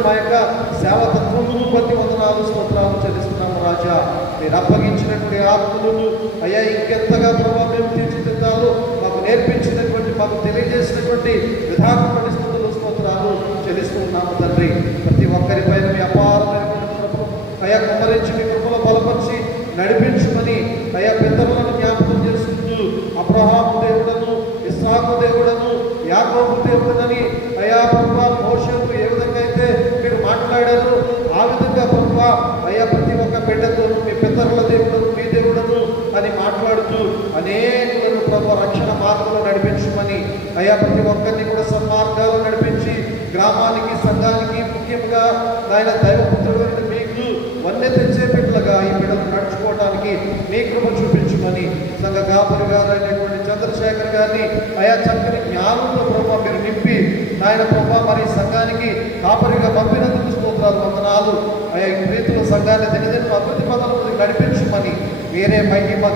మా యొక్క సేవతత్వమును బట్టి వందనాలు స్తోత్రాలు చెల్లిస్తున్నాము రాజా. మీరు అప్పగించినటువంటి ఆత్మలను అయ్యా ఇంకెంతగా ప్రభావం మేము తీర్చిదిద్దాలో మాకు నేర్పించినటువంటి మాకు తెలియజేసినటువంటి విధానం పరిస్థితులు స్తోత్రాలు చెల్లిస్తున్నాము తండ్రి. ప్రతి ఒక్కరి పైన మీ అపారమైనటువంటి అయ్యా కుమ్మరించి మీ కృపలో బలపరిచి నడిపించుమని అయ్యా పెద్దలను జ్ఞాపకం చేసుకుంటూ అబ్రహాము దేవుడను, ఇస్సాకు దేవుడను, యాకోబు దేవుడనని అయ్యా ప్రభువా మోషేకు ఏ విధంగా అయితే మీరు మాట్లాడారు ఆ విధంగా ప్రభువా అయ్యా ప్రతి ఒక్క బిడ్డతోనూ మీ పితరుల దేవుడను, మీ దేవుడను అని మాట్లాడుతూ అనేకులను ప్రభు రక్షణ మార్గంలో నడిపించమని అయ్యా ప్రతి ఒక్కరిని కూడా సన్మార్గాలు నడిపించి గ్రామానికి సంఘానికి ముఖ్యంగా ఆయన దైవపుత్రుడు మీకు వన్నె తెచ్చే బిడ్డలుగా ఈ బిడ్డలు నడుచుకోవడానికి మీ కృప చూపించమని సంఘ కాపరి గారు అయినటువంటి చంద్రశేఖర్ గారిని అయా చక్కని జ్ఞానంలో ప్రభావ మీరు నింపి ఆయన ప్రభావ మరి సంఘానికి కాపరిగా పంపినందుకు స్తోత్రాలు వందనాలు. అయా ఈ రీతిలో సంఘాన్ని దినదిన అభివృద్ధి పదాలకు నడిపించమని మీరే మహిమ